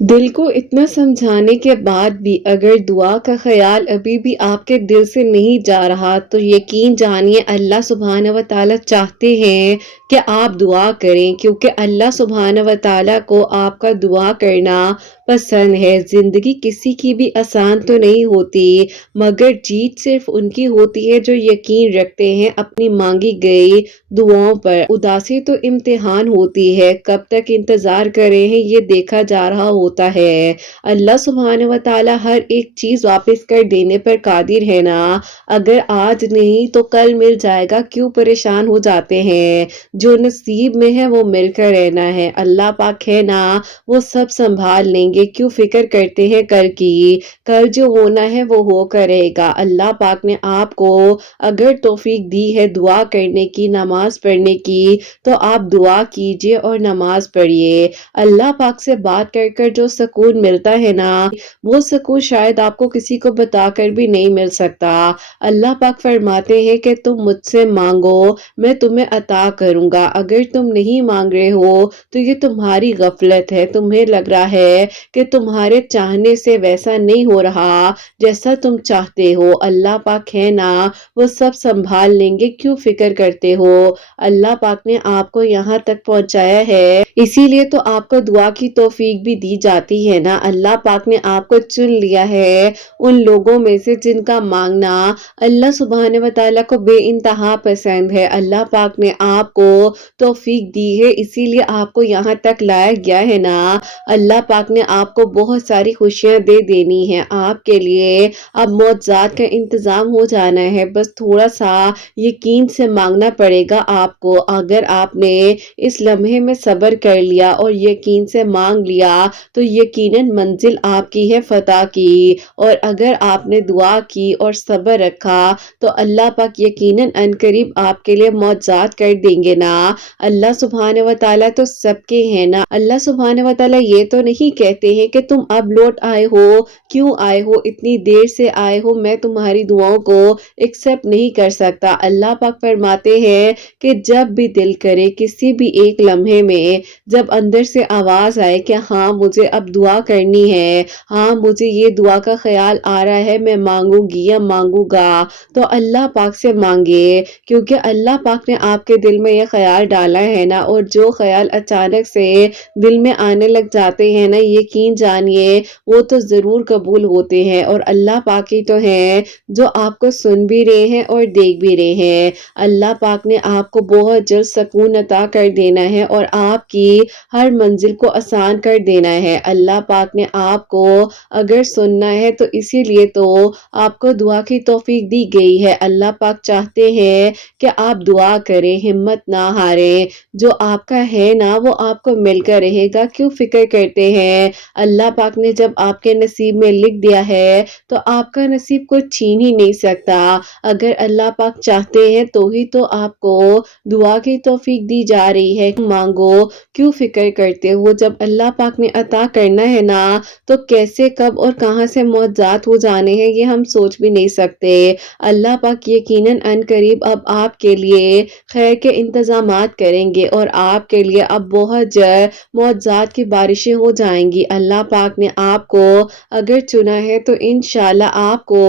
دل کو اتنا سمجھانے کے بعد بھی اگر دعا کا خیال ابھی بھی آپ کے دل سے نہیں جا رہا تو یقین جانیے اللہ سبحانہ و تعالیٰ چاہتے ہیں کہ آپ دعا کریں، کیونکہ اللہ سبحانہ و تعالیٰ کو آپ کا دعا کرنا پسند ہے۔ زندگی کسی کی بھی آسان تو نہیں ہوتی، مگر جیت صرف ان کی ہوتی ہے جو یقین رکھتے ہیں اپنی مانگی گئی دعاؤں پر۔ اداسی تو امتحان ہوتی ہے، کب تک انتظار کر رہے ہیں یہ دیکھا جا رہا ہوتا ہے۔ اللہ سبحانہ و تعالیٰ ہر ایک چیز واپس کر دینے پر قادر ہے نا، اگر آج نہیں تو کل مل جائے گا، کیوں پریشان ہو جاتے ہیں؟ جو نصیب میں ہے وہ مل کر رہنا ہے، اللہ پاک ہے نا وہ سب سنبھال لیں گے، کیوں فکر کرتے ہیں کل کی؟ کل جو ہونا ہے وہ ہو کر رہے گا۔ اللہ پاک نے آپ کو اگر توفیق دی ہے دعا کرنے کی، نماز پڑھنے کی، تو آپ دعا کیجئے اور نماز پڑھیے۔ اللہ پاک سے بات کر کر جو سکون ملتا ہے نا، وہ سکون شاید آپ کو کسی کو بتا کر بھی نہیں مل سکتا۔ اللہ پاک فرماتے ہیں کہ تم مجھ سے مانگو میں تمہیں عطا کروں گا، اگر تم نہیں مانگ رہے ہو تو یہ تمہاری غفلت ہے، تمہیں لگ رہا ہے کہ تمہارے چاہنے سے ویسا نہیں ہو رہا جیسا تم چاہتے ہو۔ اللہ پاک ہے نا وہ سب سنبھال لیں گے، کیوں فکر کرتے ہو؟ اللہ پاک نے آپ کو یہاں تک پہنچایا ہے، اسی لیے تو آپ کو دعا کی توفیق بھی دی جاتی ہے نا۔ اللہ پاک نے آپ کو چن لیا ہے ان لوگوں میں سے جن کا مانگنا اللہ سبحانہ و تعالیٰ کو بے انتہا پسند ہے۔ اللہ پاک نے آپ کو توفیق دی ہے، اسی لیے آپ کو یہاں تک لایا گیا ہے نا۔ اللہ پاک نے آپ کو بہت ساری خوشیاں دے دینی ہیں، آپ کے لیے اب معجزات کا انتظام ہو جانا ہے، بس تھوڑا سا یقین سے مانگنا پڑے گا آپ کو۔ اگر آپ نے اس لمحے میں صبر کر لیا اور یقین سے مانگ لیا تو یقیناً منزل آپ کی ہے فتح کی، اور اگر آپ نے دعا کی اور صبر رکھا تو اللہ پاک یقیناً عنقریب آپ کے لیے معجزات کر دیں گے نا۔ اللہ سبحانہ و تعالیٰ تو سب کے ہیں نا۔ اللہ سبحانہ و تعالیٰ یہ تو نہیں کہتے ہیں کہ تم اب لوٹ آئے ہو، کیوں آئے ہو، اتنی دیر سے آئے ہو، میں تمہاری دعاؤں کو ایکسپٹ نہیں کر سکتا۔ اللہ پاک فرماتے ہیں کہ جب بھی دل کرے، کسی بھی ایک لمحے میں جب اندر سے آواز آئے کہ ہاں مجھے اب دعا کرنی ہے، ہاں مجھے یہ دعا کا خیال آ رہا ہے، میں مانگوں گی یا مانگوں گا، تو اللہ پاک سے مانگے، کیونکہ اللہ پاک نے آپ کے دل میں یہ خیال ڈالا ہے نا، اور جو خیال اچانک سے دل میں آنے لگ جاتے ہیں نا، یقین جانیے وہ تو ضرور قبول ہوتے ہیں، اور اللہ پاک ہی تو ہیں جو آپ کو سن بھی رہے ہیں اور دیکھ بھی رہے ہیں۔ اللہ پاک نے آپ کو بہت جلد سکون عطا کر دینا ہے اور آپ کی ہر منزل کو آسان کر دینا ہے۔ اللہ پاک نے آپ کو اگر سننا ہے تو اسی لیے تو آپ کو دعا کی توفیق دی گئی ہے۔ اللہ پاک چاہتے ہیں کہ آپ دعا کریں، ہمت نہ ہاریں، جو آپ کا ہے نا وہ آپ کو مل کر رہے گا، کیوں فکر کرتے ہیں؟ اللہ پاک نے جب آپ کے نصیب میں لکھ دیا ہے تو آپ کا نصیب کوئی چھین ہی نہیں سکتا۔ اگر اللہ پاک چاہتے ہیں تو ہی تو آپ کو دعا کی توفیق دی جا رہی ہے، مانگو، کیوں فکر کرتے ہو؟ جب اللہ پاک نے عطا کرنا ہے نا تو کیسے، کب اور کہاں سے معجزات ہو جانے ہیں یہ ہم سوچ بھی نہیں سکتے۔ اللہ پاک یقیناً عنقریب اب آپ کے لیے خیر کے انتظامات کریں گے، اور آپ کے لیے اب بہت جلد معجزات کی بارشیں ہو جائیں گی۔ اللہ پاک نے آپ کو اگر چنا ہے تو انشاءاللہ آپ کو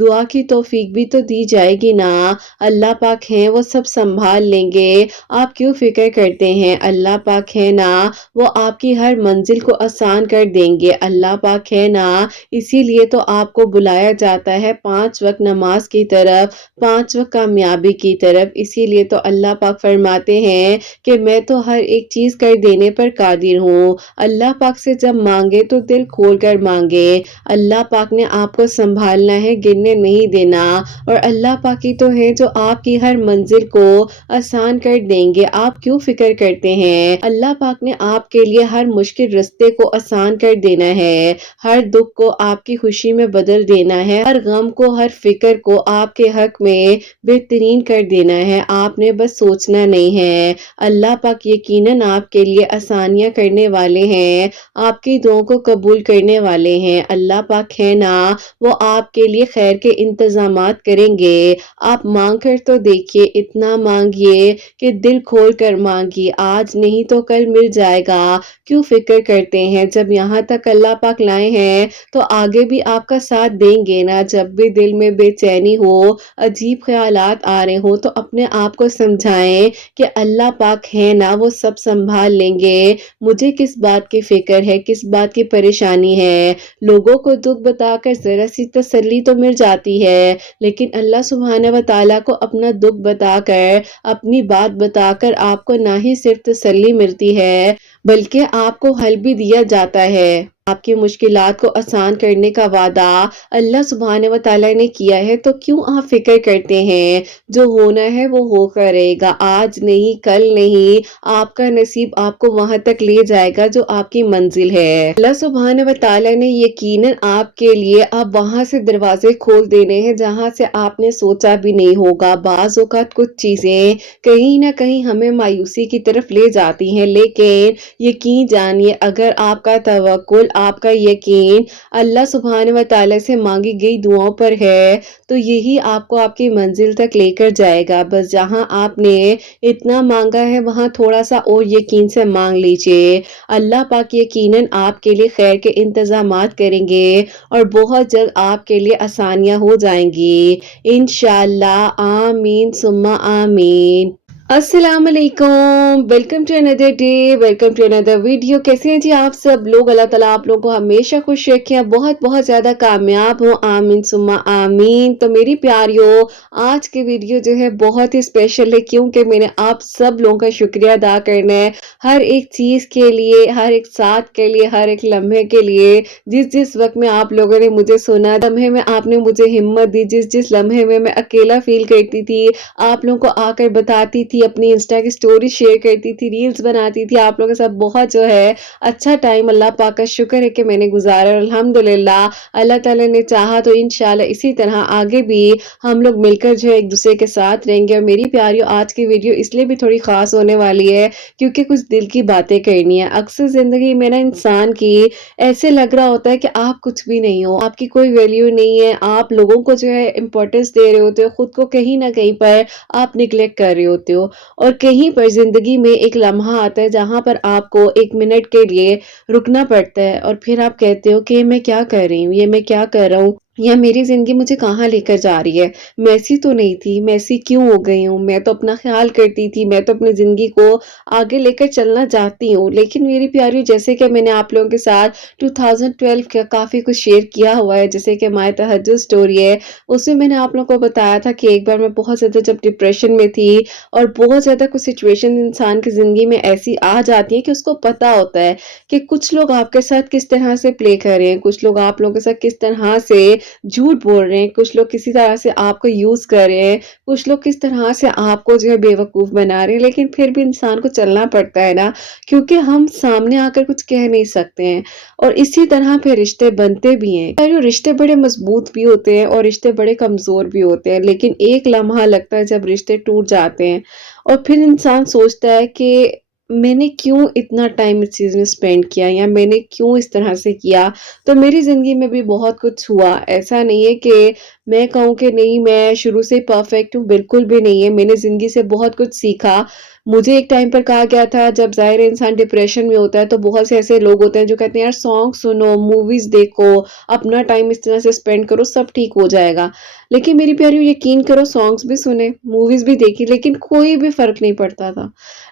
دعا کی توفیق بھی تو دی جائے گی نا۔ اللہ پاک ہیں وہ سب سنبھال لیں گے، آپ کیوں فکر کرتے ہیں؟ اللہ پاک ہے نا وہ آپ کی ہر منزل کو آسان کر دیں گے۔ اللہ پاک ہے نا اسی لیے تو آپ کو بلایا جاتا ہے 5 وقت نماز کی طرف، 5 وقت کامیابی کی طرف، اسی لیے تو اللہ پاک فرماتے ہیں کہ میں تو ہر ایک چیز کر دینے پر قادر ہوں۔ اللہ پاک سے جب مانگے تو دل کھول کر مانگے، اللہ پاک نے آپ کو سنبھالنا ہے، گرنے نہیں دینا، اور اللہ پاک ہی تو ہے جو آپ کی ہر منزل کو آسان کر دیں گے، آپ کیوں فکر کرتے ہیں؟ اللہ پاک نے آپ کے لیے ہر مشکل رستے کو آسان کر دینا ہے، ہر دکھ کو آپ کی خوشی میں بدل دینا ہے، ہر غم کو، ہر فکر کو آپ کے حق میں بہترین کر دینا ہے، آپ نے بس سوچنا نہیں ہے۔ اللہ پاک یقیناً آپ کے لیے آسانیاں کرنے والے ہیں، آپ کی دعاؤں کو قبول کرنے والے ہیں۔ اللہ پاک ہے نا وہ آپ کے لیے خیر کے انتظامات کریں گے۔ آپ مانگ کر تو دیکھیے، اتنا مانگیے کہ دل کھول کر مانگیے، آج نہیں تو کل مل جائے گا، کیوں فکر کرتے ہیں، جب یہاں تک اللہ پاک لائے ہیں تو آگے بھی آپ کا ساتھ دیں گے نا۔ جب بھی دل میں بے چینی ہو، عجیب خیالات آ رہے ہوں، تو اپنے آپ کو سمجھائیں کہ اللہ پاک ہے نا، وہ سب سنبھال لیں گے۔ مجھے کس بات کی فکر ہے، کس بات کی پریشانی ہے؟ لوگوں کو دکھ بتا کر ذرا سی تسلی تو مل جاتی ہے، لیکن اللہ سبحانہ و تعالیٰ کو اپنا دکھ بتا کر، اپنی بات بتا کر آپ کو نہ ہی صرف تسلی ملتی ہے بلکہ آپ کو حل بھی دیا جاتا ہے۔ آپ کی مشکلات کو آسان کرنے کا وعدہ اللہ سبحانہ و تعالیٰ نے کیا ہے، تو کیوں آپ فکر کرتے ہیں؟ جو ہونا ہے وہ ہو کر رہے گا، آج نہیں کل نہیں، آپ کا نصیب آپ کو وہاں تک لے جائے گا جو آپ کی منزل ہے۔ اللہ سبحانہ و تعالیٰ نے یقیناً آپ کے لیے اب وہاں سے دروازے کھول دینے ہیں جہاں سے آپ نے سوچا بھی نہیں ہوگا۔ بعض اوقات کچھ چیزیں کہیں نہ کہیں ہمیں مایوسی کی طرف لے جاتی ہیں، لیکن یقین جانیے اگر آپ کا توکل، آپ کا یقین اللہ سبحانہ و تعالیٰ سے مانگی گئی دعاؤں پر ہے تو یہی آپ کو آپ کی منزل تک لے کر جائے گا۔ بس جہاں آپ نے اتنا مانگا ہے وہاں تھوڑا سا اور یقین سے مانگ لیجئے، اللہ پاک یقیناً آپ کے لیے خیر کے انتظامات کریں گے اور بہت جلد آپ کے لیے آسانیاں ہو جائیں گی انشاءاللہ۔ آمین ثم آمین۔ السلام علیکم، welcome to another day, welcome to another video. کیسے ہیں جی آپ سب لوگ؟ اللہ تعالیٰ آپ لوگوں کو ہمیشہ خوش رکھیں، بہت بہت زیادہ کامیاب ہوں، آمین ثم آمین۔ تو میری پیاریوں، آج کی ویڈیو جو ہے بہت ہی اسپیشل ہے کیونکہ میں نے آپ سب لوگوں کا شکریہ ادا کرنا ہے، ہر ایک چیز کے لیے، ہر ایک ساتھ کے لیے، ہر ایک لمحے کے لیے، جس جس وقت میں آپ لوگوں نے مجھے سنا، لمحے میں آپ نے مجھے ہمت دی، جس جس لمحے میں میں اکیلا فیل کرتی تھی، آپ لوگوں کو آ کر بتاتی تھی، اپنی انسٹا کی سٹوری شیئر کرتی تھی، ریلز بناتی تھی، آپ لوگوں کے ساتھ بہت جو ہے اچھا ٹائم اللہ پاک کا شکر ہے کہ میں نے گزارا، اور الحمدللہ اللہ تعالیٰ نے چاہا تو انشاءاللہ اسی طرح آگے بھی ہم لوگ مل کر جو ہے ایک دوسرے کے ساتھ رہیں گے۔ اور میری پیاریوں، آج کی ویڈیو اس لیے بھی تھوڑی خاص ہونے والی ہے کیونکہ کچھ دل کی باتیں کرنی ہے۔ اکثر زندگی میں نا انسان کی ایسے لگ رہا ہوتا ہے کہ آپ کچھ بھی نہیں ہو، آپ کی کوئی ویلیو نہیں ہے، آپ لوگوں کو جو ہے امپورٹنس دے رہے ہوتے ہو، خود کو کہیں نہ کہیں پر آپ نگلیکٹ کر رہے ہوتے ہو، اور کہیں پر زندگی میں ایک لمحہ آتا ہے جہاں پر آپ کو ایک منٹ کے لیے رکنا پڑتا ہے اور پھر آپ کہتے ہو کہ میں کیا کر رہی ہوں، یہ میں کیا کر رہا ہوں، یا میری زندگی مجھے کہاں لے کر جا رہی ہے، میں ایسی تو نہیں تھی، میں ایسی کیوں ہو گئی ہوں، میں تو اپنا خیال کرتی تھی، میں تو اپنی زندگی کو آگے لے کر چلنا چاہتی ہوں۔ لیکن میری پیاریوں، جیسے کہ میں نے آپ لوگوں کے ساتھ 2012 کا کافی کچھ شیئر کیا ہوا ہے، جیسے کہ مائی تہجد سٹوری ہے، اس میں نے آپ لوگوں کو بتایا تھا کہ ایک بار میں بہت زیادہ جب ڈپریشن میں تھی اور بہت زیادہ کچھ سچویشن انسان کی زندگی میں ایسی آ جاتی ہیں کہ اس کو پتا ہوتا ہے کہ کچھ لوگ آپ کے ساتھ کس طرح سے پلے کر رہے ہیں، کچھ لوگ آپ لوگوں کے ساتھ کس طرح سے جھوٹ بول رہے ہیں، کچھ لوگ کسی طرح سے آپ کو یوز کر رہے ہیں، کچھ لوگ کس طرح سے آپ کو جو ہے بے وقوف بنا رہے ہیں، لیکن پھر بھی انسان کو چلنا پڑتا ہے نا، کیونکہ ہم سامنے آ کر کچھ کہہ نہیں سکتے ہیں، اور اسی طرح پھر رشتے بنتے بھی ہیں۔ رشتے بڑے مضبوط بھی ہوتے ہیں اور رشتے بڑے کمزور بھی ہوتے ہیں، لیکن ایک لمحہ لگتا ہے جب رشتے ٹوٹ جاتے ہیں اور پھر انسان سوچتا ہے کہ میں نے کیوں اتنا ٹائم اس چیز میں سپینڈ کیا، یا میں نے کیوں اس طرح سے کیا۔ تو میری زندگی میں بھی بہت کچھ ہوا، ایسا نہیں ہے کہ میں کہوں کہ نہیں میں شروع سے پرفیکٹ ہوں، بالکل بھی نہیں ہے، میں نے زندگی سے بہت کچھ سیکھا۔ مجھے ایک ٹائم پر کہا گیا تھا، جب ظاہر انسان ڈپریشن میں ہوتا ہے تو بہت سے ایسے لوگ ہوتے ہیں جو کہتے ہیں یار سانگ سنو، موویز دیکھو، اپنا ٹائم اس طرح سے سپینڈ کرو، سب ٹھیک ہو جائے گا۔ لیکن میری پیاریوں، یقین کرو، سانگز بھی سنے، موویز بھی دیکھی، لیکن کوئی بھی فرق نہیں پڑتا تھا۔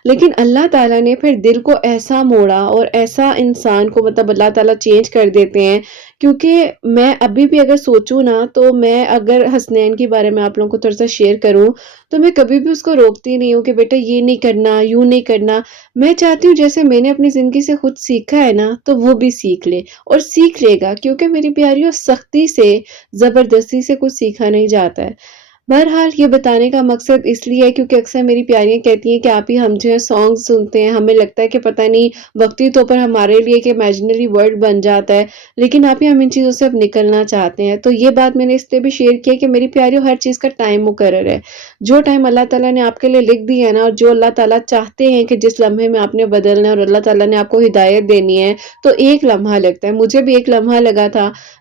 لیکن اللہ تعالیٰ نے پھر دل کو ایسا موڑا اور ایسا انسان کو مطلب اللہ تعالیٰ چینج کر دیتے ہیں، کیونکہ میں ابھی بھی اگر سوچوں نا، تو میں اگر حسنین کے بارے میں آپ لوگوں کو تھوڑا سا شیئر کروں تو میں کبھی بھی اس کو روکتی نہیں ہوں کہ بیٹا یہ نہیں کرنا، یوں نہیں کرنا۔ میں چاہتی ہوں جیسے میں نے اپنی زندگی سے خود سیکھا ہے نا، تو وہ بھی سیکھ لے اور سیکھ لے گا، کیونکہ میری پیاریوں سختی سے، زبردستی سے کچھ سیکھا نہیں جاتا ہے۔ بہرحال یہ بتانے کا مقصد اس لیے ہے کیونکہ اکثر میری پیاریاں کہتی ہیں کہ آپ ہی ہم جو ہے سانگ سنتے ہیں، ہمیں لگتا ہے کہ پتہ نہیں وقتی طور پر ہمارے لیے ایک امیجنری ورلڈ بن جاتا ہے، لیکن آپ ہی ہم ان چیزوں سے اب نکلنا چاہتے ہیں۔ تو یہ بات میں نے اس لیے بھی شیئر کیا کہ میری پیاریوں، ہر چیز کا ٹائم مقرر ہے، جو ٹائم اللہ تعالیٰ نے آپ کے لیے لکھ دی ہے نا، اور جو اللہ تعالیٰ چاہتے ہیں کہ جس لمحے میں آپ نے بدلنا ہے اور اللہ تعالیٰ نے آپ کو ہدایت دینی ہے، تو ایک لمحہ لگتا ہے۔ مجھے بھی ایک لمحہ لگا تھا،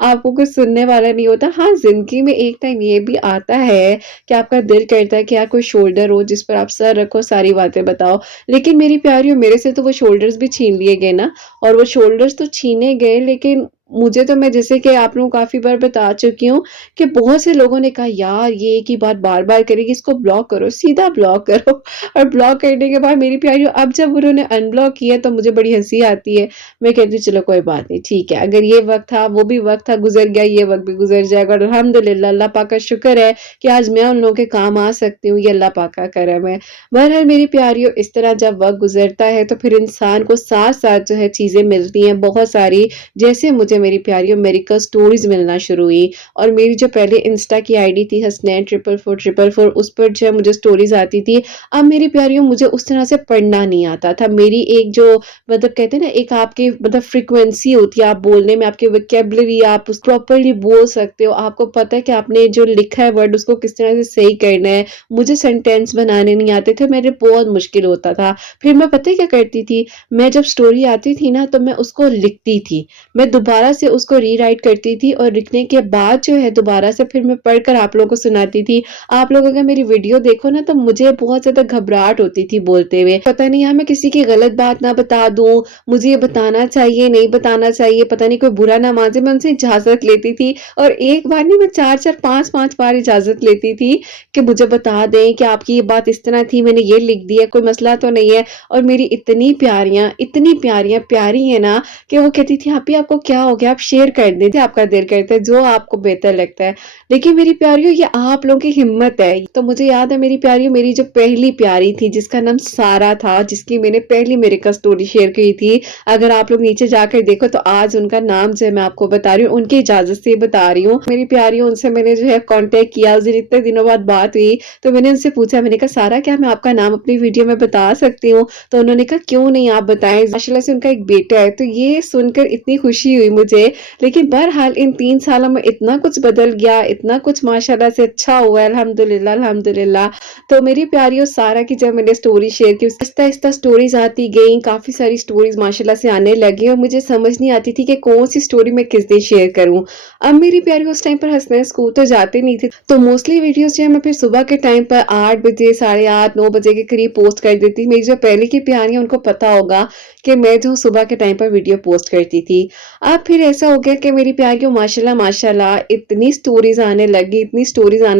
آپ کو کچھ سننے والا نہیں ہوتا. ہاں زندگی میں ایک ٹائم یہ بھی آتا ہے کہ آپ کا دل کرتا ہے کہ یار کوئی شولڈر ہو جس پر آپ سر رکھو ساری باتیں بتاؤ. لیکن میری پیاریوں میرے سے تو وہ شولڈرز بھی چھین لیے گئے نا. اور وہ شولڈرز تو چھینے گئے لیکن مجھے تو میں جیسے کہ آپ لوگوں کو کافی بار بتا چکی ہوں کہ بہت سے لوگوں نے کہا یار یہ ایک ہی بات بار بار کرے گی اس کو بلاک کرو سیدھا بلاک کرو. اور بلاک کرنے کے بعد میری پیاریوں اب جب انہوں نے ان بلاک کیا تو مجھے بڑی ہنسی آتی ہے. میں کہتی ہوں چلو کوئی بات نہیں ٹھیک ہے اگر یہ وقت تھا وہ بھی وقت تھا گزر گیا یہ وقت بھی گزر جائے گا. اور الحمدللہ اللہ پاک کا شکر ہے کہ آج میں ان لوگوں کے کام آ سکتی ہوں. یہ اللہ پاک کا کرم ہے. بہرحال میری پیاریوں اس طرح جب وقت گزرتا ہے تو پھر انسان کو ساتھ ساتھ جو ہے چیزیں ملتی ہیں بہت ساری. جیسے مجھے میری پیاریوں میریکل سٹوریز ملنا شروع ہوئی. اور میری جو پہلے انسٹا کی آئی ڈی تھی حسنین 44444 اس پر جو ہے مجھے سٹوریز آتی تھی. اب میری پیاریوں مجھے اس طرح سے پڑھنا نہیں آتا تھا. میری ایک جو مطلب کہتے ہیں نا ایک آپ کی مطلب فریکوینسی ہوتی ہے آپ بولنے میں آپ کی ویکیبلری آپ اس پراپرلی بول سکتے ہو. آپ کو پتہ ہے کہ آپ نے جو لکھا ہے ورڈ اس کو کس طرح سے صحیح کرنا ہے. مجھے سینٹینس بنانے نہیں آتے تھے میرے بہت مشکل ہوتا تھا. پھر میں پتہ ہے کیا کرتی تھی میں جب سٹوری آتی تھی نا تو میں اس کو لکھتی تھی. میں دوبارہ سے اس کو ری رائٹ کرتی تھی اور لکھنے کے بعد جو ہے دوبارہ سے پھر میں پڑھ کر آپ لوگوں کو سناتی تھی. آپ لوگ اگر میری ویڈیو دیکھو نا تو مجھے بہت زیادہ گھبراہٹ ہوتی تھی بولتے ہوئے. پتہ نہیں یہاں میں کسی کی غلط بات نہ بتا دوں مجھے یہ بتانا چاہیے نہیں بتانا چاہیے پتہ نہیں کوئی برا نہ مان جائے. میں ان سے اجازت لیتی تھی اور ایک بار نہیں میں 4 4 5 5 بار اجازت لیتی تھی کہ مجھے بتا دیں کہ آپ کی یہ بات اس طرح تھی میں نے یہ لکھ دیا کوئی مسئلہ تو نہیں ہے. اور میری اتنی پیاریاں پیاری ہیں نا کہ وہ کہتی تھی آپ کو کیا ہو گیا آپ شیئر کر دیں تھے آپ کا دل کرتا ہے جو آپ کو بہتر لگتا ہے. لیکن میری پیاریوں یہ آپ لوگوں کی ہمت ہے. تو مجھے یاد ہے میری پیاریوں میری جو پہلی پیاری تھی جس کا نام سارا تھا جس کی میں نے پہلی میریکل سٹوری شیئر کی تھی. اگر آپ لوگ نیچے جا کر دیکھو تو آج ان کا نام جو ہے میں آپ کو بتا رہی ہوں ان کی اجازت سے بتا رہی ہوں. میری پیاریوں ان سے میں نے جو ہے کانٹیکٹ کیا اس دن اتنے دنوں بعد بات ہوئی تو میں نے ان سے پوچھا میں نے کہا سارا کیا میں آپ کا نام اپنی ویڈیو میں بتا سکتی ہوں. تو انہوں نے کہا کیوں نہیں آپ بتائیں ماشاءاللہ سے ان کا ایک بیٹا ہے. تو یہ سن کر اتنی خوشی ہوئی مجھے. لیکن بہرحال ان 3 سالوں میں اتنا کچھ بدل گیا اتنا کچھ ماشاءاللہ سے اچھا ہوا ہے الحمدللہ. تو میری پیاریوں سارا کی جب میں نے سٹوری شیئر کی آہستہ آہستہ سٹوریز آتی گئیں کافی ساری سٹوریز ماشاءاللہ سے آنے لگی اور مجھے سمجھ نہیں آتی تھی کہ کون سی سٹوری میں کس دن شیئر کروں. اب میری پیاریوں اس ٹائم پر حسنین اسکول تو جاتے نہیں تھے تو موسٹلی ویڈیوز جو ہے میں پھر صبح کے ٹائم پر 8 بجے 8:30 9 بجے کے قریب پوسٹ کر دیتی. میری جو پہلے کی پیاریاں ان کو پتا ہوگا کہ میں جو صبح کے ٹائم پر ویڈیو پوسٹ کرتی تھی. اب پھر ایسا ہو گیا کہ میری پیاریوں ماشاءاللہ اتنی سٹوریز آنے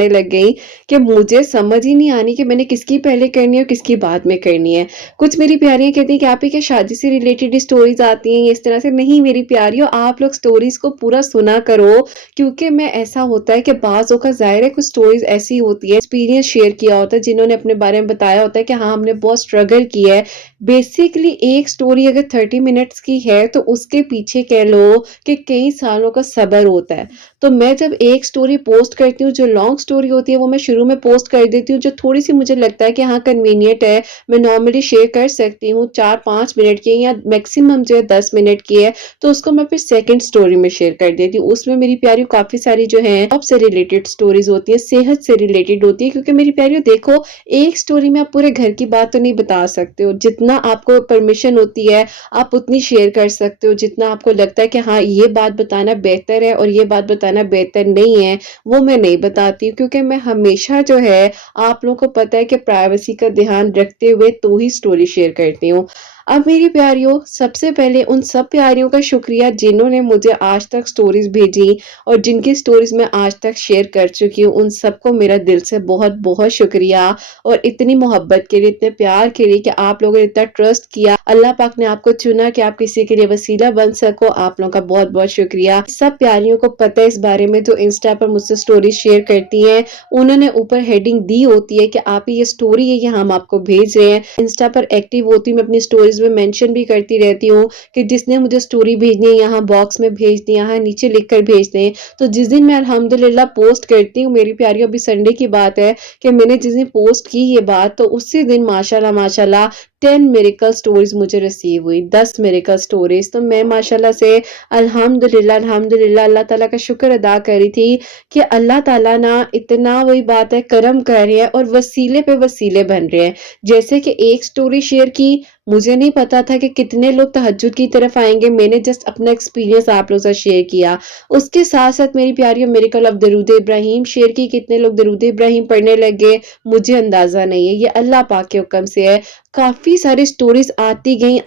لگ گئی کہ مجھے سمجھ ہی نہیں آنی کہ میں نے کس کی پہلے کرنی ہے اور کس کی بعد میں کرنی ہے. کچھ میری پیاریاں کہتی ہیں کہ آپ ہی کیا شادی سے ریلیٹڈ سٹوریز آتی ہیں اس طرح سے. نہیں میری پیاریوں آپ لوگ سٹوریز کو پورا سنا کرو کیونکہ میں ایسا ہوتا ہے کہ بعض اوقات ظاہر ہے کچھ سٹوریز ایسی ہوتی ہے ایکسپیرینس شیئر کیا ہوتا ہے جنہوں نے اپنے بارے میں بتایا ہوتا ہے کہ ہاں ہم نے بہت سٹرگل کی ہے. بیسیکلی ایک سٹوری اگر 30 منٹس کی ہے تو اس کے پیچھے کہہ لو کہ کئی سالوں کا صبر ہوتا ہے. تو میں جب ایک سٹوری پوسٹ کرتی ہوں جو لانگ سٹوری ہوتی ہے وہ میں شروع میں پوسٹ کر دیتی ہوں. جو تھوڑی سی مجھے لگتا ہے کہ ہاں کنوینئنٹ ہے میں نارملی شیئر کر سکتی ہوں 4 5 منٹ کی یا میکسیمم جو ہے 10 منٹ کی ہے تو اس کو میں پھر سیکنڈ سٹوری میں شیئر کر دیتی ہوں. اس میں میری پیاری کافی ساری جو ہیں جاب سے ریلیٹڈ سٹوریز ہوتی ہیں صحت سے ریلیٹڈ ہوتی ہے کیونکہ میری پیاری دیکھو ایک سٹوری میں آپ پورے گھر کی بات تو نہیں بتا سکتے ہو. جتنا آپ کو پرمیشن ہوتی ہے آپ اتنی شیئر کر سکتے ہو. جتنا آپ کو لگتا ہے کہ ہاں یہ بات بتانا بہتر ہے اور یہ بات بتانا بہتر نہیں ہے وہ میں نہیں بتاتی ہوں کیونکہ میں ہمیشہ جو ہے آپ لوگوں کو پتہ ہے کہ پرائیویسی کا دھیان رکھتے ہوئے تو ہی سٹوری شیئر کرتی ہوں. اب میری پیاریوں سب سے پہلے ان سب پیاریوں کا شکریہ جنہوں نے مجھے آج تک سٹوریز بھیجی اور جن کی سٹوریز میں آج تک شیئر کر چکی ہوں. ان سب کو میرا دل سے بہت بہت شکریہ اور اتنی محبت کے لیے اتنے پیار کے لیے کہ آپ لوگوں نے اتنا ٹرسٹ کیا. اللہ پاک نے آپ کو چنا کہ آپ کسی کے لیے وسیلہ بن سکو. آپ لوگوں کا بہت بہت شکریہ. سب پیاریوں کو پتہ ہے اس بارے میں جو انسٹا پر مجھ سے سٹوری شیئر کرتی ہیں انہوں نے اوپر ہیڈنگ دی ہوتی ہے کہ آپ یہ سٹوری ہے یہ ہم آپ کو بھیج رہے ہیں. انسٹا پر ایکٹیو ہوتی ہوں میں اپنی سٹوریز میں مینشن بھی کرتی رہتی ہوں کہ جس نے مجھے سٹوری بھیجنی ہے یہاں باکس میں بھیج دیں یہاں نیچے لکھ کر بھیج دیں. تو جس دن میں الحمدللہ پوسٹ کرتی ہوں میری پیاریوں ابھی سنڈے کی بات ہے کہ میں نے جس دن پوسٹ کی یہ بات تو اسی دن ماشاءاللہ 10 میریکل سٹوریز مجھے ریسیو ہوئی، 10 میریکل سٹوریز. تو میں ماشاءاللہ سے الحمدللہ اللہ تعالیٰ کا شکر ادا کر رہی تھی کہ اللہ تعالیٰ نا اتنا وہی بات ہے کرم کر رہے ہیں اور وسیلے پہ وسیلے بن رہے ہیں. جیسے کہ ایک سٹوری شیئر کی، مجھے نہیں پتا تھا کہ کتنے لوگ تہجد کی طرف آئیں گے، میں نے جسٹ اپنا ایکسپیرینس آپ لوگوں سے شیئر کیا. اس کے ساتھ ساتھ میری پیاریوں میریکل آف درود ابراہیم شیئر کی، کتنے لوگ درود ابراہیم پڑھنے لگے مجھے اندازہ نہیں ہے، یہ اللہ پاک کے حکم سے ہے. کافی ساری سٹوریز آتی گئیں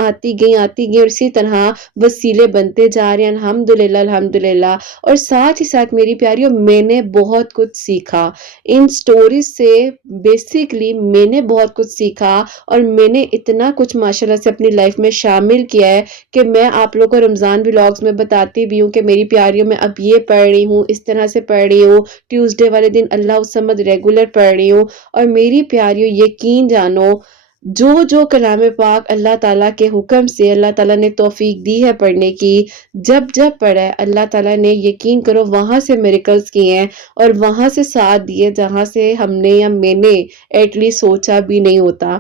اور اسی طرح وسیلے بنتے جا رہے ہیں الحمدللہ. اور ساتھ ہی ساتھ میری پیاریوں میں نے بہت کچھ سیکھا ان سٹوریز سے. بیسیکلی میں نے بہت کچھ سیکھا اور میں نے اتنا کچھ ماشاءاللہ سے اپنی لائف میں شامل کیا ہے کہ میں آپ لوگوں کو رمضان ولاگز میں بتاتی بھی ہوں کہ میری پیاریوں میں اب یہ پڑھ رہی ہوں، اس طرح سے پڑھ رہی ہوں، ٹیوزڈے والے دن اللہ الصمد ریگولر پڑھ رہی ہوں. اور میری پیاریوں یقین جانو جو کلام پاک اللہ تعالیٰ کے حکم سے اللہ تعالیٰ نے توفیق دی ہے پڑھنے کی، جب پڑھا ہے اللہ تعالیٰ نے یقین کرو وہاں سے میریکلز کیے ہیں اور وہاں سے ساتھ دیے جہاں سے ہم نے یا میں نے ایٹ لیسٹ سوچا بھی نہیں ہوتا.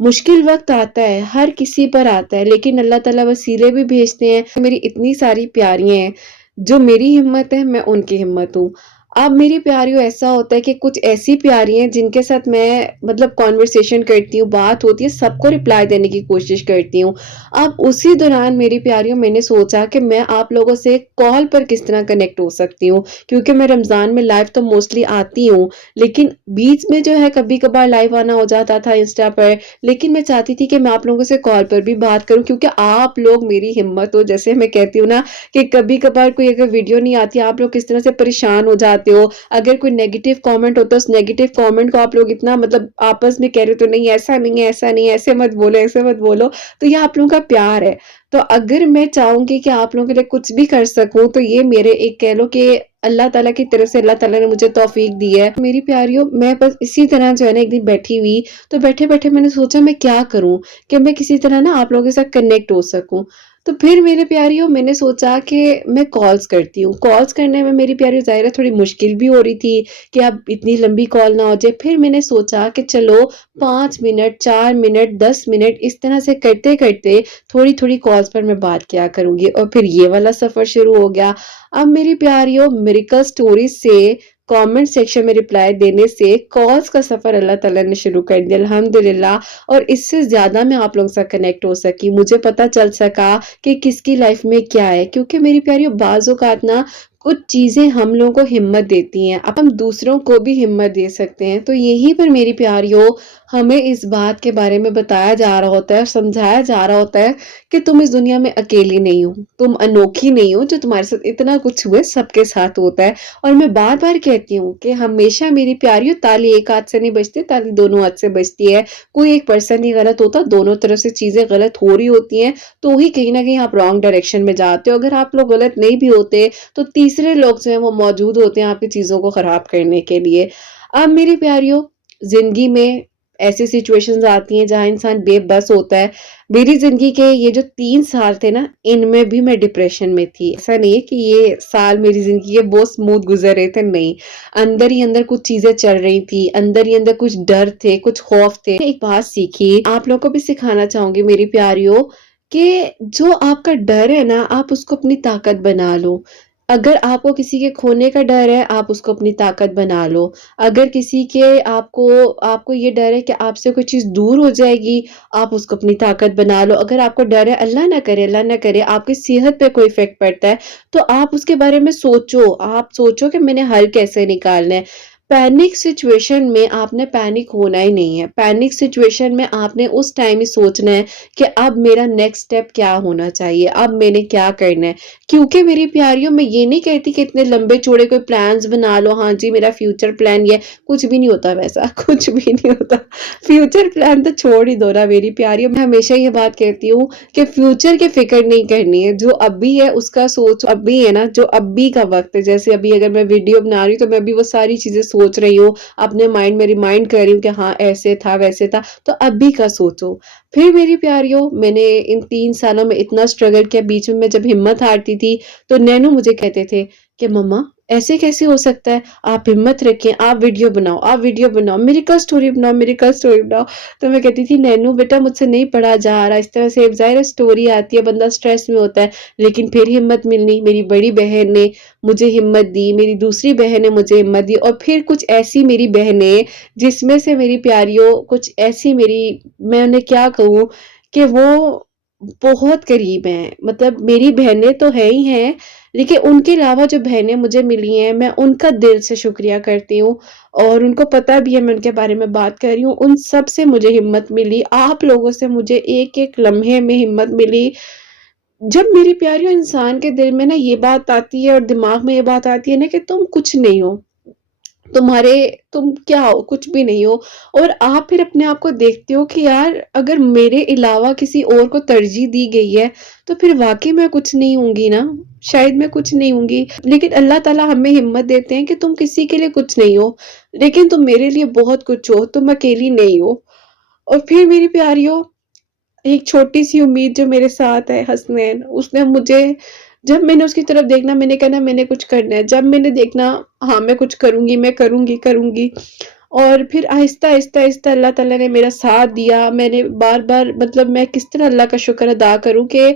مشکل وقت آتا ہے، ہر کسی پر آتا ہے، لیکن اللہ تعالیٰ وسیلے بھی بھیجتے ہیں. میری اتنی ساری پیاریاں ہیں، جو میری ہمت ہے میں ان کی ہمت ہوں. اب میری پیاریوں ایسا ہوتا ہے کہ کچھ ایسی پیاری ہیں جن کے ساتھ میں مطلب کانورسیشن کرتی ہوں، بات ہوتی ہے، سب کو رپلائی دینے کی کوشش کرتی ہوں. اب اسی دوران میری پیاریوں میں نے سوچا کہ میں آپ لوگوں سے کال پر کس طرح کنیکٹ ہو سکتی ہوں، کیونکہ میں رمضان میں لائیو تو موسٹلی آتی ہوں، لیکن بیچ میں جو ہے کبھی کبھار لائیو آنا ہو جاتا تھا انسٹا پر. لیکن میں چاہتی تھی کہ میں آپ لوگوں سے کال پر بھی بات کروں، کیونکہ آپ لوگ میری ہمت ہو. جیسے میں کہتی ہوں نا کہ کبھی کبھار کوئی اگر ویڈیو نہیں آتی آپ لوگ کس طرح سے پریشان ہو جاتے ہو، اگر کوئی نیگیٹو کامنٹ ہوتا ہے اس نیگیٹو کامنٹ کو آپ لوگ اتنا مطلب آپس میں کہہ رہے تو نہیں ایسا نہیں ہے ایسا نہیں ہے، ایسے مت بولو ایسے مت بولو. تو یہ آپ لوگوں کا پیار ہے. تو اگر میں چاہوں گی کہ آپ لوگوں کے لیے کچھ بھی کر سکوں تو یہ میرے ایک کہہ لو کہ اللہ تعالیٰ کی طرف سے اللہ تعالیٰ نے مجھے توفیق دی ہے. میری پیاریوں میں بس اسی طرح جو ہے نا ایک دن بیٹھی ہوئی تو بیٹھے بیٹھے میں نے سوچا میں کیا کروں کہ میں کسی طرح نا آپ لوگوں کے ساتھ کنیکٹ ہو سکوں. تو پھر میرے پیاریوں میں نے سوچا کہ میں کالز کرتی ہوں. کالز کرنے میں میری پیاریوں ظاہر ہے تھوڑی مشکل بھی ہو رہی تھی کہ اب اتنی لمبی کال نہ ہو جائے. پھر میں نے سوچا کہ چلو 5 منٹ 4 منٹ 10 منٹ اس طرح سے کرتے کرتے تھوڑی تھوڑی کالز پر میں بات کیا کروں گی. اور پھر یہ والا سفر شروع ہو گیا. اب میری پیاریوں میریکل سٹوریز سے کامنٹ سیکشن میں رپلائی دینے سے کالز کا سفر اللہ تعالیٰ نے شروع کر دیا الحمدللہ. اور اس سے زیادہ میں آپ لوگوں سے کنیکٹ ہو سکی، مجھے پتا چل سکا کہ کس کی لائف میں کیا ہے. کیونکہ میری پیاریوں بعض اوقات نا کچھ چیزیں ہم لوگوں کو ہمت دیتی ہیں، اب ہم دوسروں کو بھی ہمت دے سکتے ہیں. تو یہیں پر میری پیاریوں ہمیں اس بات کے بارے میں بتایا جا رہا ہوتا ہے اور سمجھایا جا رہا ہوتا ہے کہ تم اس دنیا میں اکیلی نہیں ہو، تم انوکھی نہیں ہو. جو تمہارے ساتھ اتنا کچھ ہوئے سب کے ساتھ ہوتا ہے. اور میں بار بار کہتی ہوں کہ ہمیشہ میری پیاریوں تالی ایک ہاتھ سے نہیں بجتی، تالی دونوں ہاتھ سے بجتی ہے. کوئی ایک پرسن ہی غلط ہوتا، دونوں طرف سے چیزیں غلط ہو رہی ہوتی ہیں تو ہی کہیں نہ کہیں آپ رانگ ڈائریکشن میں جاتے ہو. اگر آپ لوگ غلط نہیں بھی ہوتے تو تیسرے لوگ جو ہیں وہ موجود ہوتے ہیں آپ کی چیزوں کو خراب کرنے کے لیے. اب میری پیاریوں زندگی میں ایسی سچویشنز آتی ہیں جہاں انسان بے بس ہوتا ہے. میری زندگی کے یہ جو 3 سال تھے نا ان میں بھی میں ڈپریشن میں تھی. ایسا نہیں ہے کہ یہ سال میری زندگی کے بہت سموتھ گزر رہے تھے، نہیں، اندر ہی اندر کچھ چیزیں چل رہی تھی، اندر ہی اندر کچھ ڈر تھے، کچھ خوف تھے. ایک بات سیکھی آپ لوگوں کو بھی سکھانا چاہوں گی میری پیاریوں کہ جو آپ کا ڈر ہے نا آپ اس کو اپنی طاقت بنا لو. اگر آپ کو کسی کے کھونے کا ڈر ہے آپ اس کو اپنی طاقت بنا لو. اگر کسی کے آپ کو یہ ڈر ہے کہ آپ سے کوئی چیز دور ہو جائے گی آپ اس کو اپنی طاقت بنا لو. اگر آپ کو ڈر ہے اللہ نہ کرے آپ کی صحت پہ کوئی ایفیکٹ پڑتا ہے تو آپ اس کے بارے میں سوچو کہ میں نے حل کیسے نکالنا ہے. پینک سچویشن میں آپ نے پینک ہونا ہی نہیں ہے. پینک سچویشن میں آپ نے اس ٹائم ہی سوچنا ہے کہ اب میرا نیکسٹ سٹیپ کیا ہونا چاہیے، اب میں نے کیا کرنا ہے. کیونکہ میری پیاریوں میں یہ نہیں کہتی کہ اتنے لمبے چوڑے کوئی پلانز بنا لو، ہاں جی میرا فیوچر پلان یہ کچھ بھی نہیں ہوتا، ویسا کچھ بھی نہیں ہوتا. فیوچر پلان تو چھوڑ ہی دو نا میری پیاریوں. میں ہمیشہ یہ بات کہتی ہوں کہ فیوچر کی فکر نہیں کرنی ہے، جو ابھی ہے اس کا سوچ ابھی ہے نا، جو ابھی کا وقت ہے. جیسے ابھی اگر میں ویڈیو بنا رہی ہوں تو میں ابھی وہ ساری چیزیں سوچ رہی ہوں، اپنے مائنڈ میں ریمائنڈ کر رہی ہوں کہ ہاں ایسے تھا ویسے تھا. تو ابھی کا سوچو. پھر میری پیاریوں میں نے ان 3 سالوں میں اتنا سٹرگل کیا. بیچ میں جب ہمت ہارتی تھی تو نینو مجھے کہتے تھے کہ مما ایسے کیسے ہو سکتا ہے؟ آپ ہمت رکھیں، آپ ویڈیو بناؤ، آپ ویڈیو بناؤ، میریکل سٹوری بناؤ، میریکل سٹوری بناؤ۔ تو میں کہتی تھی نینو بیٹا مجھ سے نہیں پڑھا جا رہا، اس طرح سے ظاہر ہے سٹوری آتی ہے، بندہ سٹریس میں ہوتا ہے، لیکن پھر ہمت ملنی، میری بڑی بہن نے مجھے ہمت دی، میری دوسری بہن نے مجھے ہمت دی، اور پھر کچھ ایسی میری بہنیں جس میں سے میری پیاریوں کچھ ایسی میری، میں انہیں کیا کہوں کہ وہ بہت قریب ہیں، مطلب میری بہنیں تو ہے ہی ہیں، لیکن ان کے علاوہ جو بہنیں مجھے ملی ہیں میں ان کا دل سے شکریہ کرتی ہوں، اور ان کو پتہ بھی ہے میں ان کے بارے میں بات کر رہی ہوں، ان سب سے مجھے ہمت ملی، آپ لوگوں سے مجھے ایک ایک لمحے میں ہمت ملی۔ جب میری پیاریوں انسان کے دل میں نا یہ بات آتی ہے اور دماغ میں یہ بات آتی ہے نا کہ تم کچھ نہیں ہو، تم کیا ہو، کچھ بھی نہیں ہو، اور آپ پھر اپنے آپ کو دیکھتے ہو کہ یار اگر میرے علاوہ کسی اور کو ترجیح دی گئی ہے تو پھر واقعی میں کچھ نہیں ہوں گی نا، شاید میں کچھ نہیں ہوں گی، لیکن اللہ تعالیٰ ہمیں ہمت دیتے ہیں کہ تم کسی کے لیے کچھ نہیں ہو، لیکن تم میرے لیے بہت کچھ ہو، تم اکیلی نہیں ہو۔ اور پھر میری پیاریوں، ایک چھوٹی سی امید جو میرے ساتھ ہے، حسنین، اس نے مجھے، جب میں نے اس کی طرف دیکھنا میں نے کہنا میں نے کچھ کرنا ہے، جب میں نے دیکھنا ہاں میں کچھ کروں گی، میں کروں گی، اور پھر آہستہ آہستہ آہستہ اللہ تعالیٰ نے میرا ساتھ دیا، میں نے بار بار، مطلب میں کس طرح اللہ کا شکر ادا کروں کہ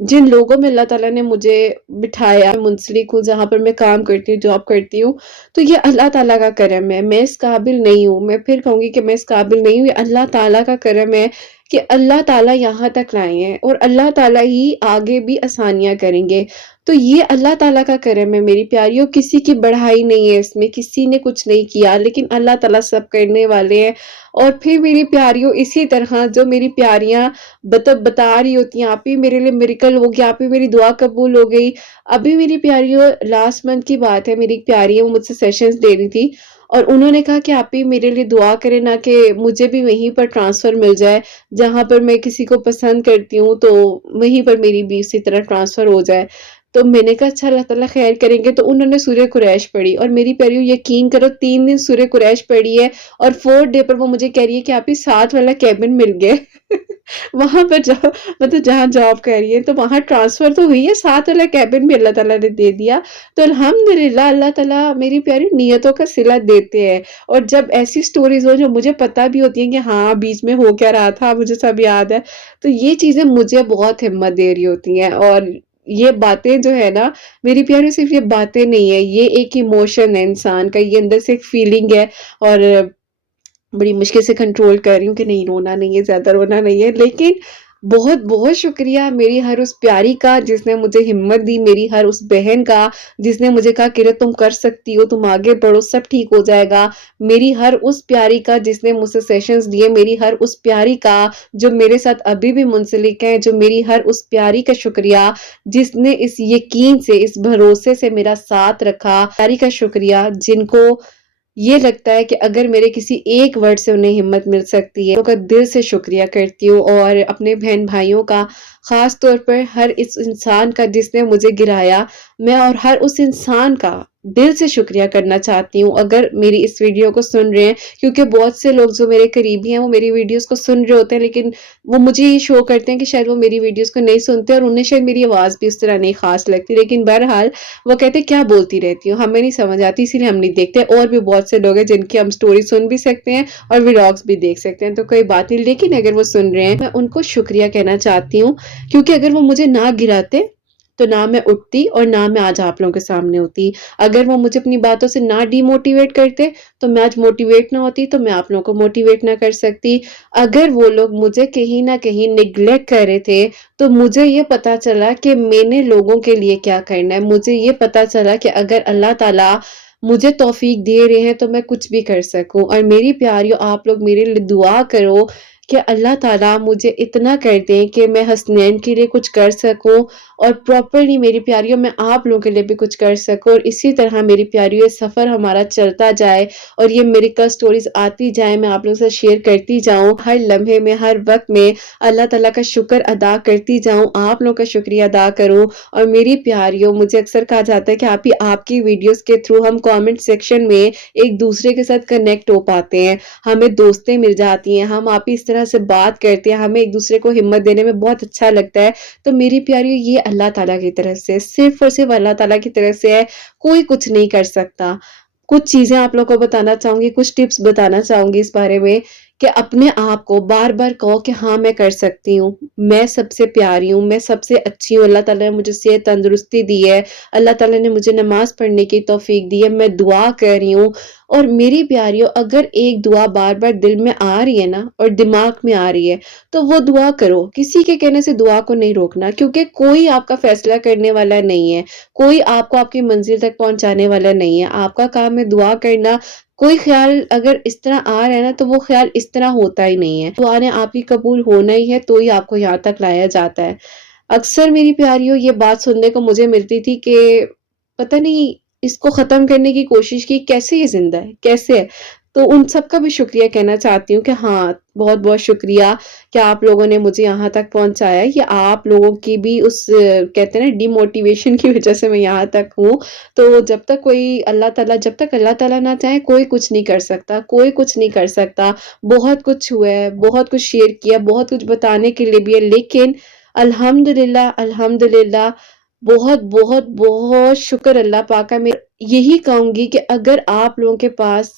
جن لوگوں میں اللہ تعالیٰ نے مجھے بٹھایا، منسلک ہوں، جہاں پر میں کام کرتی ہوں، جاب کرتی ہوں، تو یہ اللہ تعالیٰ کا کرم ہے، میں اس قابل نہیں ہوں، میں پھر کہوں گی کہ میں اس قابل نہیں ہوں، یہ اللہ تعالیٰ کا کرم ہے کہ اللہ تعالیٰ یہاں تک لائے ہیں، اور اللہ تعالیٰ ہی آگے بھی آسانیاں کریں گے۔ تو یہ اللہ تعالیٰ کا کرم ہے میری پیاریوں، کسی کی بڑھائی نہیں ہے اس میں، کسی نے کچھ نہیں کیا، لیکن اللہ تعالیٰ سب کرنے والے ہیں۔ اور پھر میری پیاریوں اسی طرح جو میری پیاریاں بتا رہی ہوتی ہیں، آپ ہی میرے لیے میریکل ہو گیا، آپ ہی میری دعا قبول ہو گئی۔ ابھی میری پیاریوں لاسٹ منتھ کی بات ہے، میری پیاری وہ مجھ سے سیشنز دے رہی تھی، اور انہوں نے کہا کہ آپ ہی میرے لیے دعا کریں نا کہ مجھے بھی وہیں پر ٹرانسفر مل جائے، جہاں پر میں کسی کو پسند کرتی ہوں تو وہیں پر میری بھی اسی طرح ٹرانسفر ہو جائے۔ تو میں نے کہا اچھا اللہ تعالیٰ خیر کریں گے، تو انہوں نے سورہ قریش پڑھی، اور میری پیریوں یقین کرو 3 دن سورہ قریش پڑھی ہے، اور 4th ڈے پر وہ مجھے کہہ رہی ہے کہ آپ ہی 7 والا کیبن مل گئے وہاں پر جاؤ، مطلب جہاں جاب کر رہی ہے تو وہاں ٹرانسفر تو ہوئی ہے، 7 والا کیبن بھی اللہ تعالیٰ نے دے دیا۔ تو الحمدللہ اللہ تعالیٰ میری پیاری نیتوں کا صلہ دیتے ہیں، اور جب ایسی سٹوریز ہو جو مجھے پتہ بھی ہوتی ہیں کہ ہاں بیچ میں ہو کیا رہا تھا مجھے سب یاد ہے، تو یہ چیزیں مجھے بہت ہمت دے رہی ہوتی ہیں۔ اور یہ باتیں جو ہے نا میری پیاری، صرف یہ باتیں نہیں ہے، یہ ایک ایموشن ہے انسان کا، یہ اندر سے ایک فیلنگ ہے، اور بڑی مشکل سے کنٹرول کر رہی ہوں کہ نہیں رونا نہیں ہے، زیادہ رونا نہیں ہے، لیکن بہت بہت شکریہ میری ہر اس پیاری کا جس نے مجھے ہمت دی، میری ہر اس بہن کا جس نے مجھے کہا کہ تم کر سکتی ہو، تم آگے بڑھو، سب ٹھیک ہو جائے گا، میری ہر اس پیاری کا جس نے مجھ سے سیشنز دیے، میری ہر اس پیاری کا جو میرے ساتھ ابھی بھی منسلک ہے، جو میری ہر اس پیاری کا شکریہ جس نے اس یقین سے، اس بھروسے سے میرا ساتھ رکھا، پیاری کا شکریہ جن کو یہ لگتا ہے کہ اگر میرے کسی ایک ورڈ سے انہیں ہمت مل سکتی ہے، ان کا دل سے شکریہ کرتی ہوں، اور اپنے بہن بھائیوں کا، خاص طور پر ہر اس انسان کا جس نے مجھے گرایا، میں اور ہر اس انسان کا دل سے شکریہ کرنا چاہتی ہوں اگر میری اس ویڈیو کو سن رہے ہیں، کیونکہ بہت سے لوگ جو میرے قریبی ہیں وہ میری ویڈیوز کو سن رہے ہوتے ہیں، لیکن وہ مجھے یہ شو کرتے ہیں کہ شاید وہ میری ویڈیوز کو نہیں سنتے، اور انہیں شاید میری آواز بھی اس طرح نہیں خاص لگتی، لیکن بہرحال وہ کہتے کیا بولتی رہتی ہوں، ہمیں نہیں سمجھ آتی اسی لیے ہم نہیں دیکھتے، اور بھی بہت سے لوگ ہیں جن کی ہم سٹوری سن بھی سکتے ہیں اور ولاگز بھی دیکھ سکتے ہیں، تو کوئی بات نہیں، لیکن اگر وہ سن رہے ہیں میں ان کو شکریہ کہنا چاہتی ہوں، کیونکہ اگر وہ مجھے نہ گراتے تو نہ میں اٹھتی اور نہ میں آج آپ لوگوں کے سامنے ہوتی، اگر وہ مجھے اپنی باتوں سے نہ ڈی موٹیویٹ کرتے تو میں آج موٹیویٹ نہ ہوتی، تو میں آپ لوگوں کو موٹیویٹ نہ کر سکتی، اگر وہ لوگ مجھے کہیں نہ کہیں نیگلیکٹ کر رہے تھے تو مجھے یہ پتا چلا کہ میں نے لوگوں کے لیے کیا کرنا ہے، مجھے یہ پتا چلا کہ اگر اللہ تعالیٰ مجھے توفیق دے رہے ہیں تو میں کچھ بھی کر سکوں، اور میری پیاریوں آپ لوگ میرے لیے دعا کرو کہ اللہ تعالیٰ مجھے اتنا کر دیں کہ میں حسنین کے لیے کچھ کر سکوں، اور پراپرلی میری پیاریوں میں آپ لوگوں کے لیے بھی کچھ کر سکوں، اور اسی طرح میری پیاریوں یہ سفر ہمارا چلتا جائے، اور یہ میریکل سٹوریز آتی جائیں، میں آپ لوگوں سے شیئر کرتی جاؤں، ہر لمحے میں، ہر وقت میں اللہ تعالیٰ کا شکر ادا کرتی جاؤں، آپ لوگوں کا شکریہ ادا کروں۔ اور میری پیاریوں، مجھے اکثر کہا جاتا ہے کہ آپ کی ویڈیوز کے تھرو ہم کامنٹ سیکشن میں ایک دوسرے کے ساتھ کنیکٹ ہو پاتے ہیں، ہمیں دوستیں مل جاتی ہیں، ہم آپ اس طرح طرح سے بات کرتے ہیں، ہمیں ایک دوسرے کو ہمت دینے میں بہت اچھا لگتا ہے۔ تو میری پیاریو یہ اللہ تعالیٰ کی طرف سے، صرف اور صرف اللہ تعالیٰ کی طرف سے ہے، کوئی کچھ نہیں کر سکتا۔ کچھ چیزیں آپ لوگوں کو بتانا چاہوں گی، کچھ ٹپس بتانا چاہوں گی اس بارے میں کہ اپنے آپ کو بار بار کہو کہ ہاں میں کر سکتی ہوں، میں سب سے پیاری ہوں، میں سب سے اچھی ہوں، اللہ تعالیٰ نے مجھے صحت تندرستی دی ہے، اللہ تعالیٰ نے مجھے نماز پڑھنے کی توفیق دی ہے، میں دعا کر رہی ہوں۔ اور میری پیاریوں، اگر ایک دعا بار بار دل میں آ رہی ہے نا اور دماغ میں آ رہی ہے تو وہ دعا کرو، کسی کے کہنے سے دعا کو نہیں روکنا، کیونکہ کوئی آپ کا فیصلہ کرنے والا نہیں ہے، کوئی آپ کو آپ کی منزل تک پہنچانے والا نہیں ہے، آپ کا کام ہے دعا کرنا۔ کوئی خیال اگر اس طرح آ رہا ہے نا تو وہ خیال اس طرح ہوتا ہی نہیں ہے، دعا نے آپ کی قبول ہونا ہی ہے تو ہی آپ کو یہاں تک لایا جاتا ہے۔ اکثر میری پیاریوں یہ بات سننے کو مجھے ملتی تھی کہ پتہ نہیں اس کو ختم کرنے کی کوشش کی، کیسے یہ زندہ ہے، کیسے ہے۔ تو ان سب کا بھی شکریہ کہنا چاہتی ہوں کہ ہاں بہت بہت شکریہ کہ آپ لوگوں نے مجھے یہاں تک پہنچایا، یہ آپ لوگوں کی بھی اس کہتے ہیں نا ڈی موٹیویشن کی وجہ سے میں یہاں تک ہوں۔ تو جب تک کوئی جب تک اللہ تعالیٰ نہ چاہے کوئی کچھ نہیں کر سکتا، کوئی کچھ نہیں کر سکتا۔ بہت کچھ ہوا ہے، بہت کچھ شیئر کیا، بہت کچھ بتانے کے لیے بھی ہے، لیکن الحمدللہ الحمدللہ بہت بہت بہت شکر اللہ پاک کا۔ میں یہی کہوں گی کہ اگر آپ لوگوں کے پاس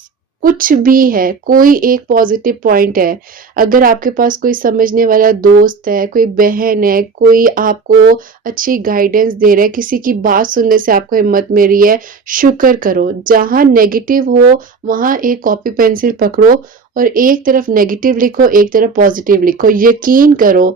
کچھ بھی ہے، کوئی ایک پازیٹیو پوائنٹ ہے، اگر آپ کے پاس کوئی سمجھنے والا دوست ہے، کوئی بہن ہے، کوئی آپ کو اچھی گائیڈنس دے رہا ہے، کسی کی بات سننے سے آپ کو ہمت مل رہی ہے، شکر کرو۔ جہاں نیگیٹو ہو وہاں ایک کاپی پینسل پکڑو اور ایک طرف نیگیٹو لکھو، ایک طرف پازیٹیو لکھو۔ یقین کرو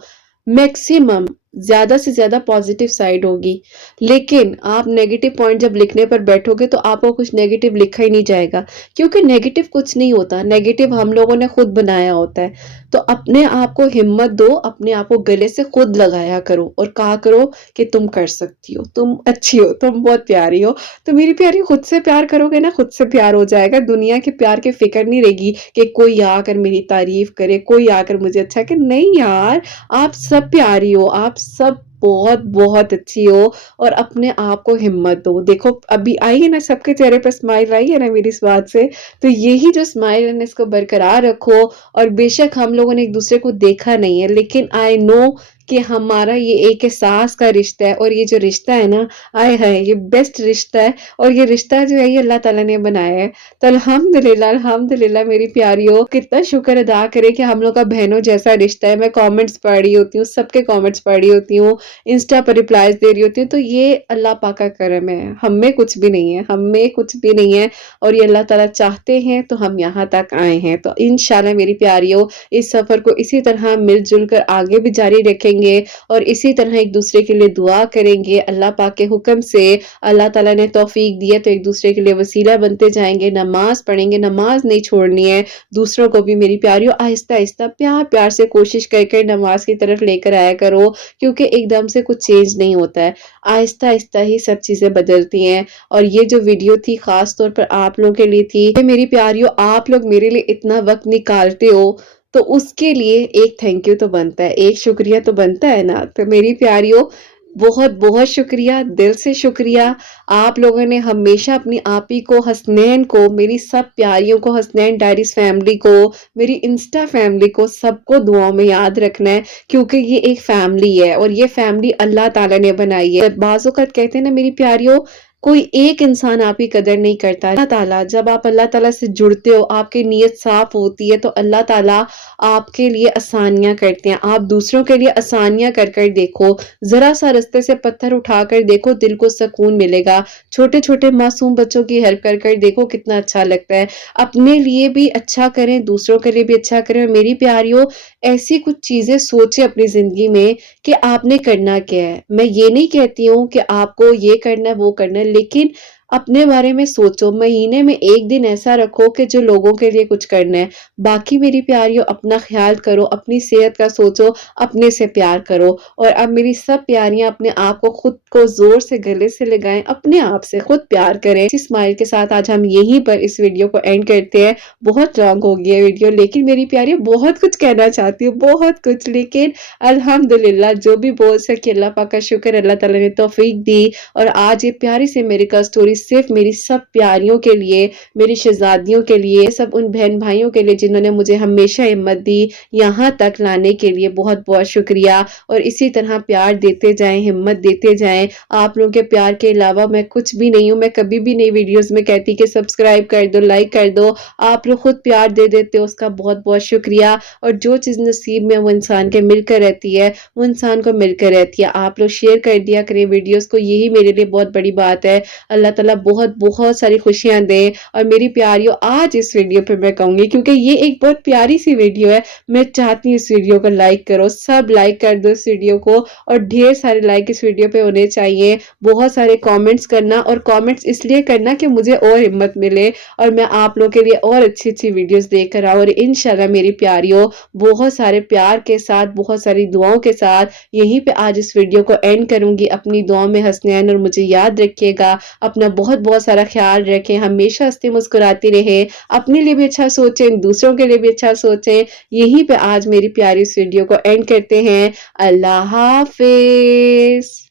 میکسیمم زیادہ سے زیادہ پازیٹیو سائیڈ ہوگی، لیکن آپ نیگیٹو پوائنٹ جب لکھنے پر بیٹھو گے تو آپ کو کچھ نیگیٹو لکھا ہی نہیں جائے گا، کیونکہ نیگیٹو کچھ نہیں ہوتا، نیگیٹو ہم لوگوں نے خود بنایا ہوتا ہے۔ تو اپنے آپ کو ہمت دو، اپنے آپ کو گلے سے خود لگایا کرو اور کہا کرو کہ تم کر سکتی ہو، تم اچھی ہو، تم بہت پیاری ہو۔ تو میری پیاری، خود سے پیار کرو گے نا، خود سے پیار ہو جائے گا، دنیا کے پیار کی فکر نہیں رہے گی کہ کوئی آ کر میری تعریف کرے، کوئی آ کر مجھے اچھا کہ نہیں یار، آپ سب پیاری ہو، آپ سب بہت بہت اچھی ہو، اور اپنے آپ کو ہمت دو۔ دیکھو ابھی آئی ہے نا، سب کے چہرے پہ اسمائل آئی ہے نا میری اس بات سے، تو یہی جو اسمائل ہے نا اس کو برقرار رکھو۔ اور بے شک ہم لوگوں نے ایک دوسرے کو دیکھا نہیں ہے، لیکن آئی نو کہ ہمارا یہ ایک احساس کا رشتہ ہے، اور یہ جو رشتہ ہے نا، آئے ہائے یہ بیسٹ رشتہ ہے، اور یہ رشتہ جو ہے یہ اللہ تعالیٰ نے بنایا ہے۔ تو الحمدللہ الحمدللہ میری پیاریوں، کتنا شکر ادا کرے کہ ہم لوگ کا بہنوں جیسا رشتہ ہے۔ میں کامنٹس پڑھ رہی ہوتی ہوں، سب کے کامنٹس پڑھ رہی ہوتی ہوں، انسٹا پر ریپلائز دے رہی ہوتی ہوں، تو یہ اللہ پاک کا کرم ہے، ہم میں کچھ بھی نہیں ہے، ہم میں کچھ بھی نہیں ہے، اور یہ اللہ تعالیٰ چاہتے ہیں تو ہم یہاں تک آئے ہیں۔ تو انشاءاللہ میری پیاریوں اس سفر کو اسی طرح مل جل کر آگے بھی جاری رکھیں گے، اور اسی طرح ایک دوسرے کے لیے دعا کریں گے۔ اللہ پاک کے حکم سے اللہ تعالیٰ نے توفیق دی ہے تو ایک دوسرے کے لیے وسیلہ بنتے جائیں گے، نماز پڑھیں گے، نماز نہیں چھوڑنی ہے۔ دوسروں کو بھی میری پیاریوں آہستہ آہستہ پیار پیار سے کوشش کر کے نماز کی طرف لے کر آیا کرو، کیونکہ ایک دم سے کچھ چینج نہیں ہوتا ہے، آہستہ آہستہ ہی سب چیزیں بدلتی ہیں۔ اور یہ جو ویڈیو تھی خاص طور پر آپ لوگوں کے لیے تھی کہ میری پیاریوں آپ لوگ میرے لیے اتنا وقت نکالتے ہو، تو اس کے لیے ایک تھینک یو تو بنتا ہے، ایک شکریہ تو بنتا ہے نا۔ تو میری پیاریوں بہت بہت شکریہ، دل سے شکریہ۔ آپ لوگوں نے ہمیشہ اپنی آپی کو، حسنین کو، میری سب پیاریوں کو، حسنین ڈائریز فیملی کو، میری انسٹا فیملی کو، سب کو دعاؤں میں یاد رکھنا ہے، کیونکہ یہ ایک فیملی ہے، اور یہ فیملی اللہ تعالیٰ نے بنائی ہے۔ بعض اوقات کہتے ہیں نا میری پیاریوں، کوئی ایک انسان آپ کی قدر نہیں کرتا، اللہ تعالیٰ جب آپ اللہ تعالیٰ سے جڑتے ہو، آپ کی نیت صاف ہوتی ہے، تو اللہ تعالیٰ آپ کے لیے آسانیاں کرتے ہیں۔ آپ دوسروں کے لیے آسانیاں کر کر دیکھو، ذرا سا رستے سے پتھر اٹھا کر دیکھو، دل کو سکون ملے گا۔ چھوٹے چھوٹے معصوم بچوں کی ہیلپ کر کر دیکھو، کتنا اچھا لگتا ہے۔ اپنے لیے بھی اچھا کریں، دوسروں کے لیے بھی اچھا کریں۔ اور میری پیاریوں ایسی کچھ چیزیں سوچیں اپنی زندگی میں کہ آپ نے کرنا کیا ہے۔ میں یہ نہیں کہتی ہوں کہ آپ کو یہ کرنا ہے وہ کرنا ہے، لیکن اپنے بارے میں سوچو، مہینے میں ایک دن ایسا رکھو کہ جو لوگوں کے لیے کچھ کرنا ہے۔ باقی میری پیاریوں اپنا خیال کرو، اپنی صحت کا سوچو، اپنے سے پیار کرو۔ اور اب میری سب پیاریاں اپنے آپ کو خود کو زور سے گلے سے لگائیں، اپنے آپ سے خود پیار کریں۔ اس اسمائل کے ساتھ آج ہم یہیں پر اس ویڈیو کو اینڈ کرتے ہیں۔ بہت لانگ ہو گیا ویڈیو، لیکن میری پیاری بہت کچھ کہنا چاہتی ہوں، بہت کچھ، لیکن الحمدللہ جو بھی بول سکے اللہ پاک کا شکر، اللہ تعالیٰ نے توفیق دی، اور آج یہ پیاری سے میری کا سٹوری صرف میری سب پیاریوں کے لیے، میری شہزادیوں کے لیے، سب ان بہن بھائیوں کے لیے جنہوں نے مجھے ہمیشہ ہمت دی یہاں تک لانے کے لیے بہت بہت شکریہ۔ اور اسی طرح پیار دیتے جائیں، ہمت دیتے جائیں۔ آپ لوگوں کے پیار کے علاوہ میں کچھ بھی نہیں ہوں۔ میں کبھی بھی نئی ویڈیوز میں کہتی کہ سبسکرائب کر دو، لائک کر دو، آپ لوگ خود پیار دے دیتے ہو، اس کا بہت بہت شکریہ۔ اور جو چیز نصیب میں وہ انسان کے مل کر رہتی ہے وہ انسان کو مل کر رہتی ہے۔ آپ لوگ شیئر کر دیا کریں ویڈیوز کو، یہی میرے لیے بہت بڑی بات ہے۔ اللہ تعالیٰ بہت بہت ساری خوشیاں دے۔ اور میری پیاریوں، آج اس ویڈیو پہ میں کہوں گی کیونکہ یہ ایک بہت پیاری سی ویڈیو ہے، میں چاہتی ہوں اس ویڈیو کو لائک کرو، سب لائک کر دو اس ویڈیو کو، اور ڈھیر سارے لائک اس ویڈیو پہ ہونے چاہیے۔ بہت سارے کامنٹس کرنا، اور کامنٹس اس لیے کرنا کہ مجھے اور ہمت ملے اور میں آپ لوگوں کے لیے اور اچھی اچھی ویڈیوز لے کر آؤں۔ اور انشاءاللہ میری پیاریوں، بہت سارے پیار کے ساتھ، بہت ساری دعاؤں کے ساتھ یہیں پہ آج اس ویڈیو کو اینڈ کروں گی۔ اپنی دعاؤں میں حسنین اور مجھے یاد رکھیے گا، اپنا بہت بہت سارا خیال رکھیں، ہمیشہ ہنستے مسکراتی رہیں، اپنے لیے بھی اچھا سوچیں، دوسروں کے لیے بھی اچھا سوچیں۔ یہیں پہ آج میری پیاری اس ویڈیو کو اینڈ کرتے ہیں۔ اللہ حافظ۔